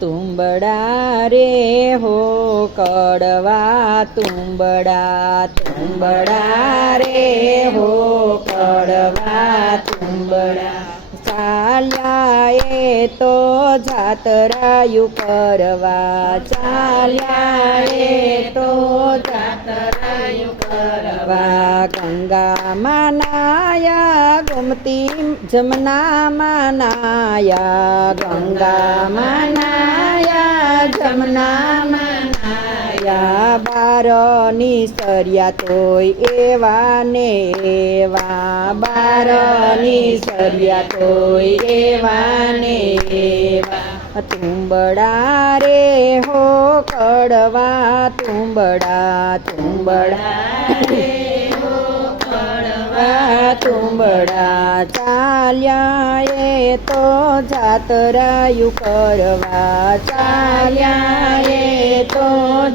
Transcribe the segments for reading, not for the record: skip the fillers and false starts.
તુંબડા રે હો કડવા તુંબડા, તુંબડા રે હો કડવા તુંબડા, ચાલ્યા એ તો જાતરાયું કરવા, ચાલ્યા એ તો જાતરાયું કરવા, ગંગામાં નાયા ગોમતી જમનામાં નાયા, ગંગામાં નાયા જમનામાં નાયા, બારની સરિયા તોય એવા ને એવા, બારની સરિયા તોય એવા ને એવા, તુંબડા રે હો કડવા તુંબડા, તુંબડા રે હો કડવા તુંબડા, ચાલ્યા એ તો જાતરાયું કરવા, ચાલ્યા એ તો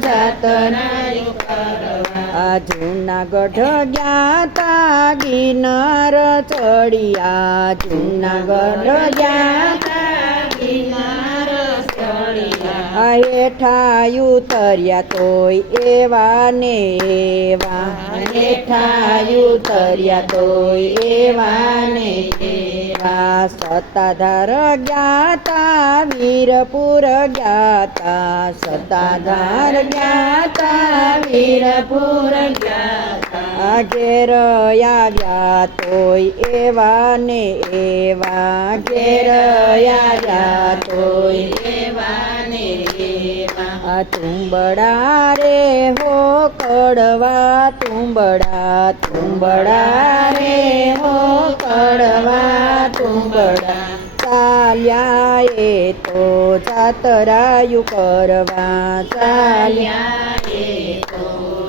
જાતરાયું કરવા, જૂનાગઢ ગ્યાતા ગિરનાર ચડિયા, જૂનાગઢ ગ્યાતા ગિરનાર ચડિયા, હેઠા ઉતર્યા તોય એવા ને એવા, હેઠા ઉતર્યા તોય એવા ને એવા, સત્તાધાર ગ્યાતા વીરપુર ગ્યાતા, સત્તાધાર ગ્યાતા વીરપુર ગ્યાતા, ઘેર આવ્યા તોય એવા ને એવા, ઘેર આવ્યા તોય એવા ને એવા, તુંબડા રે હો કડવા તુંબડા, તુંબડા રે હો કડવા તુંબડા, ચાલ્યા એ તો જાતરાયું કરવા, ચાલ્યા એ તો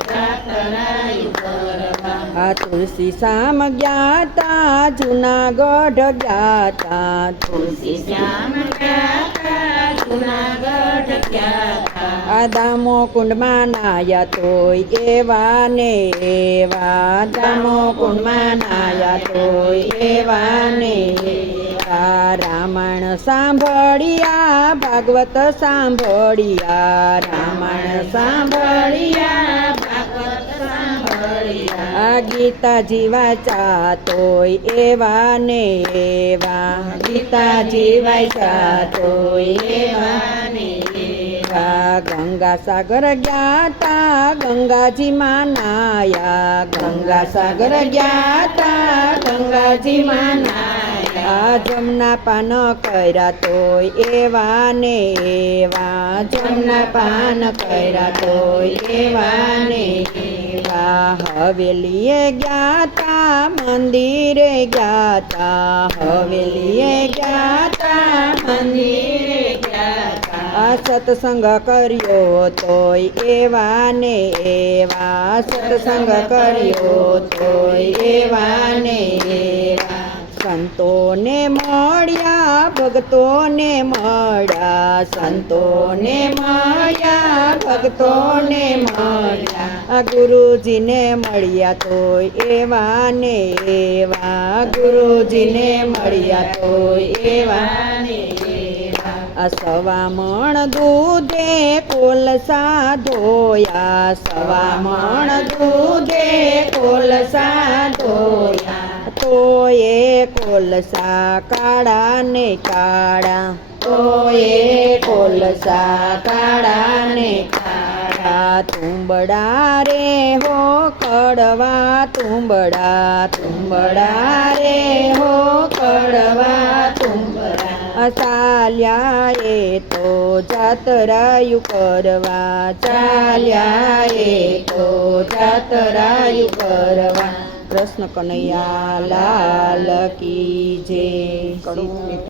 જાતરાયું કરવા, તુલસી શ્યામ ગ્યાતા જૂનાગઢ ગ્યાતા, તુલસી શ્યામ ગ્યાતા જૂનાગઢ ગ્યાતા, દામો કુંડમાં નાયા તોય એવા ને એવા, દામો કુંડમાં નાયા તોય એવા ને એવા, રામાયણ સાંભળ્યા ભાગવત સાંભળ્યા, રામાયણ સાંભળ્યા ભાગવત સાંભળ્યા, ગીતાજી વાંચા તોય એવા ને એવા, ગીતાજી વાંચા તોય એવા ને એવા, ગંગા સાગર ગ્યાતા ગંગાજીમાં નાયા, ગંગા સાગર ગ્યાતા ગંગાજીમાં નાયા, જમના પાન કર્યા તોય એવા ને એવા, જમના પાન કર્યા તોય એવા ને એવા, હવેલીએ ગ્યાતા મંદિરે ગ્યાતા, હવેલીએ ગ્યાતા મંદિરે ગ્યાતા, સત્સંગ કર્યો તોય એવા ને એવા, સત્સંગ કર્યો તોય એવા ને એવા, સંતોને મળ્યા ભક્તોને મળ્યા, સંતોને મળ્યા ભક્તોને મળ્યા, ગુરુજીને મળ્યા તોય એવા ને એવા, ગુરુજીને મળ્યા તોય એવા ને એવા, સવામણ દૂધે કોલસા ધોયા, સવામણ દૂધે કોલસા ધોયા, તોય કોલસા કાળા ને કાળા, તોય કોલસા કાળા ને કાળા, તુંબડા રે હો કડવા તુંબડા, તુંબડા રે હો કડવા તુંબડા, ચાલ્યા એ તો જાતરાયું કરવા, ચાલ્યા એ તો જાતરાયું કરવા, કૃષ્ણ કનૈયા લાલ કી જય.